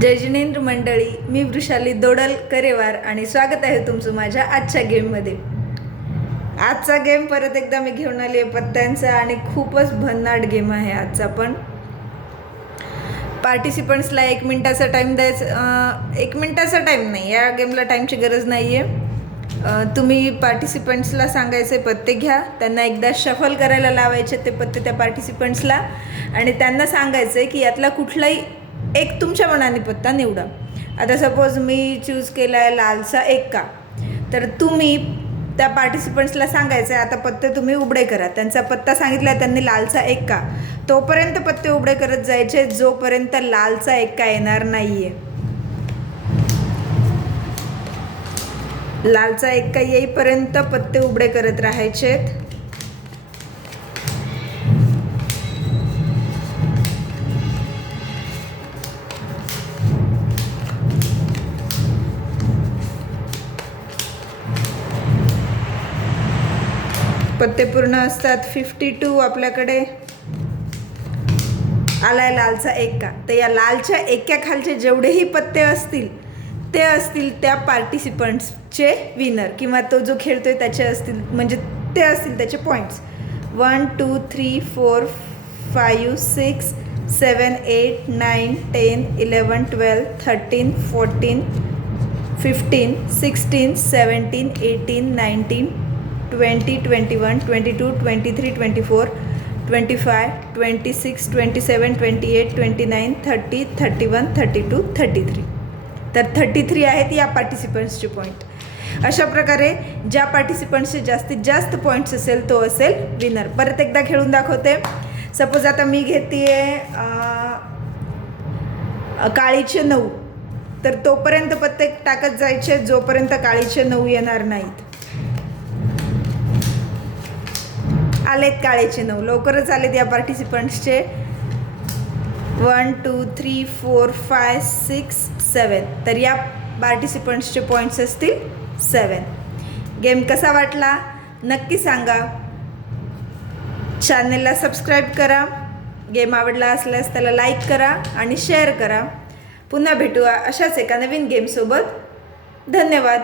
जय जिनेंद्र मंडळी, मी वृषाली दोडल करेवार आणि स्वागत आहे तुमचं माझ्या आजच्या गेममध्ये। आजचा गेम परत एकदा मी घेऊन आली आहे पत्त्यांचा आणि खूपच भन्नाट गेम आहे आजचा। पण पार्टिसिपंट्सला 1 मिनिटाचा टाइम द्यायचा। 1 मिनिटाचा टाइम नाही, या गेमला टाइमची गरज नाही आहे। तुम्ही पार्टिसिपंट्सला सांगायचे पत्ते घ्या, त्यांना एकदा शफल करायला लावायचे ते पत्ते त्या पार्टिसिपंट्सला आणि त्यांना सांगायचे की यातला कुठलाही एक तुमच्या मनाने पत्ता निवडा। आता सपोज मी चूज केला आहे लालचा 1 का, तर तुम्ही त्या पार्टिसिपंट्सला सांगायचं आहे आता पत्ते तुम्ही उबडे करा। त्यांचा पत्ता सांगितला त्यांनी लालचा 1 का, तोपर्यंत पत्ते उबडे करत जायचे जोपर्यंत लालचा 1 का येणार नाही आहे। लालचा 1 का येईपर्यंत पत्ते उबडे करत राहायचेत। पत्ते पूर्ण असतात 52। आपल्याकडे आलाय लालचा 1 का, तर या लालच्या 1 खालचे जेवढेही पत्ते असतील ते असतील त्या पार्टिसिपंट्सचे विनर, किंवा तो जो खेळतोय त्याचे असतील, म्हणजे ते असतील त्याचे पॉईंट्स। 1 2 3 4 5 6 7 8 9 10 11 12 13 14 15 16 17 18 19 20 21 22 23 24 25 26 27 28 29 30 31 32 33। तर 33 आहेत या पार्टिसिपंट्सचे पॉईंट। अशा प्रकारे ज्या पार्टिसिपंट्सचे जास्तीत जास्त पॉईंट्स असेल तो असेल विनर। परत एकदा खेळून दाखवते। सपोज आता मी घेते काळीचे 9, तर तोपर्यंत पत्ते टाकत जायचे जोपर्यंत काळीचे 9 येणार नाहीत। आलेत काळेचे 9, लवकरच आलेत या पार्टिसिपंट्सचे। 1 2 3 4 5 6 7, तर या पार्टिसिपंट्सचे पॉईंट्स असतील 7। गेम कसा वाटला नक्की सांगा, चॅनलला सबस्क्राईब करा, गेम आवडला असल्यास त्याला लाईक करा आणि शेअर करा। पुन्हा भेटूया अशाच एका नवीन गेमसोबत। धन्यवाद।